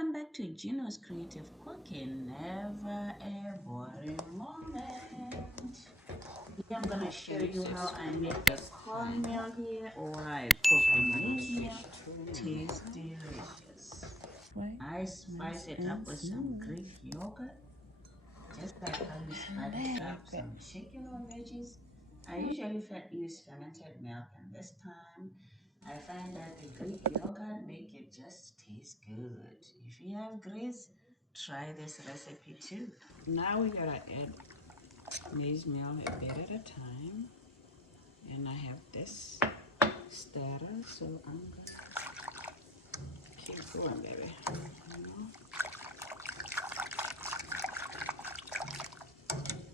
Welcome back to Gino's Creative Cooking. Never a boring moment. Here I'm gonna show you how I make the cornmeal here, or I cook the maize meal. Tastes delicious. I spice it up with some Greek yogurt, just like how you spice up some chicken or veggies. I usually use fermented milk, and this time I find that the Greek yogurt make it just taste good. If you have grease, try this recipe too. Now we gotta add maize meal a bit at a time, and I have this starter, so I'm gonna keep going, baby.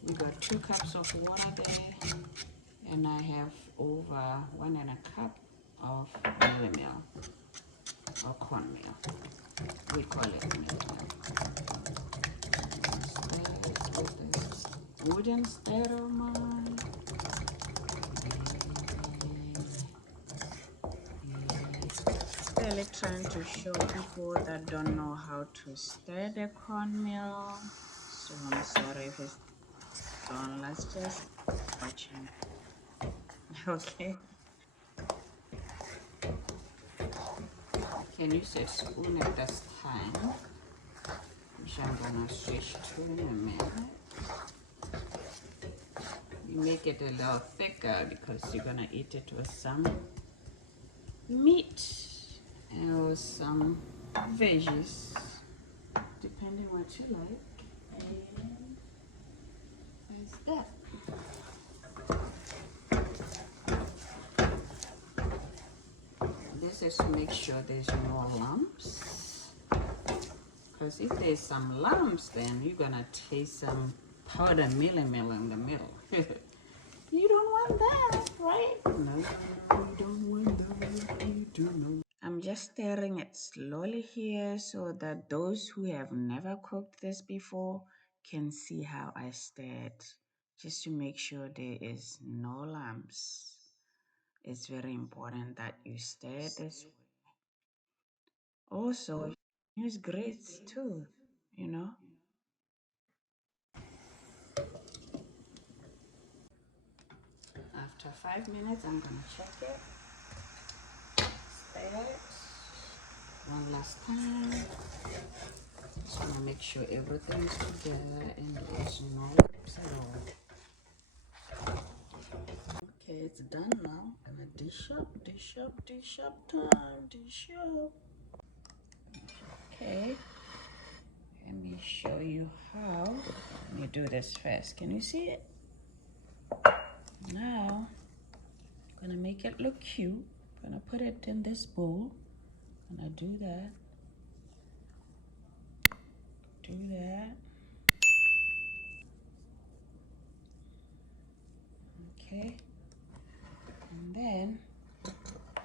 We got 2 cups of water there, and I have over 1.5 cups of meal or cornmeal. We call it meal. Wooden stirrer of mine. Really trying to show people that don't know how to stir the cornmeal. So I'm sorry if it's done. Let's just watch him. Okay. Can use a spoon at this time, which I'm gonna switch to in a minute. You make it a little thicker because you're gonna eat it with some meat or some veggies, depending what you like. And that's that. This is to make sure there's no lumps, because if there's some lumps, then you're gonna taste some powder meal in the middle. You don't want that, right? No, you don't want that. You do know. I'm just stirring it slowly here so that those who have never cooked this before can see how I stirred, just to make sure there is no lumps. It's very important that you stir this way. Also, use grits too, you know. After 5 minutes, I'm gonna check it. Stir it one last time. Just wanna make sure everything is together and there's no lumps at all. Okay, it's done now. I'm gonna dish up time, dish up. Okay, let me show you how. Let me do this first. Can you see it? Now, I'm gonna make it look cute. I'm gonna put it in this bowl. I'm gonna do that. Do that. Okay. And then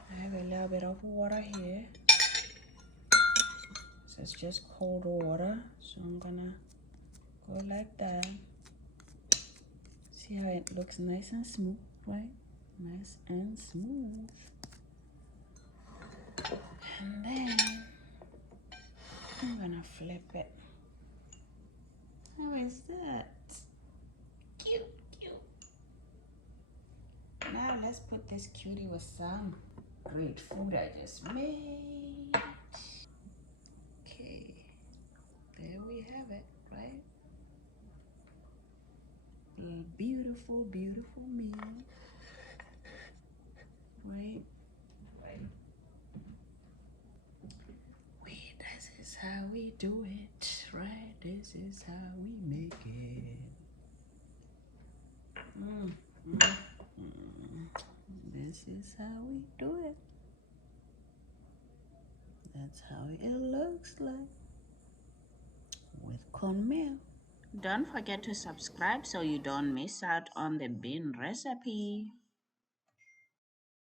I have a little bit of water here. So it's just cold water. So I'm gonna go like that. See how it looks nice and smooth, right? Nice and smooth. And then I'm gonna flip it. How is that? Cute, cute. Now let's put this cutie with some great food I just made. Okay, there we have it, right? A beautiful, beautiful meal. Right? This is how we do it, right? This is how we make it. This is how we do it. That's how it looks like with cornmeal. Don't forget to subscribe so you don't miss out on the bean recipe.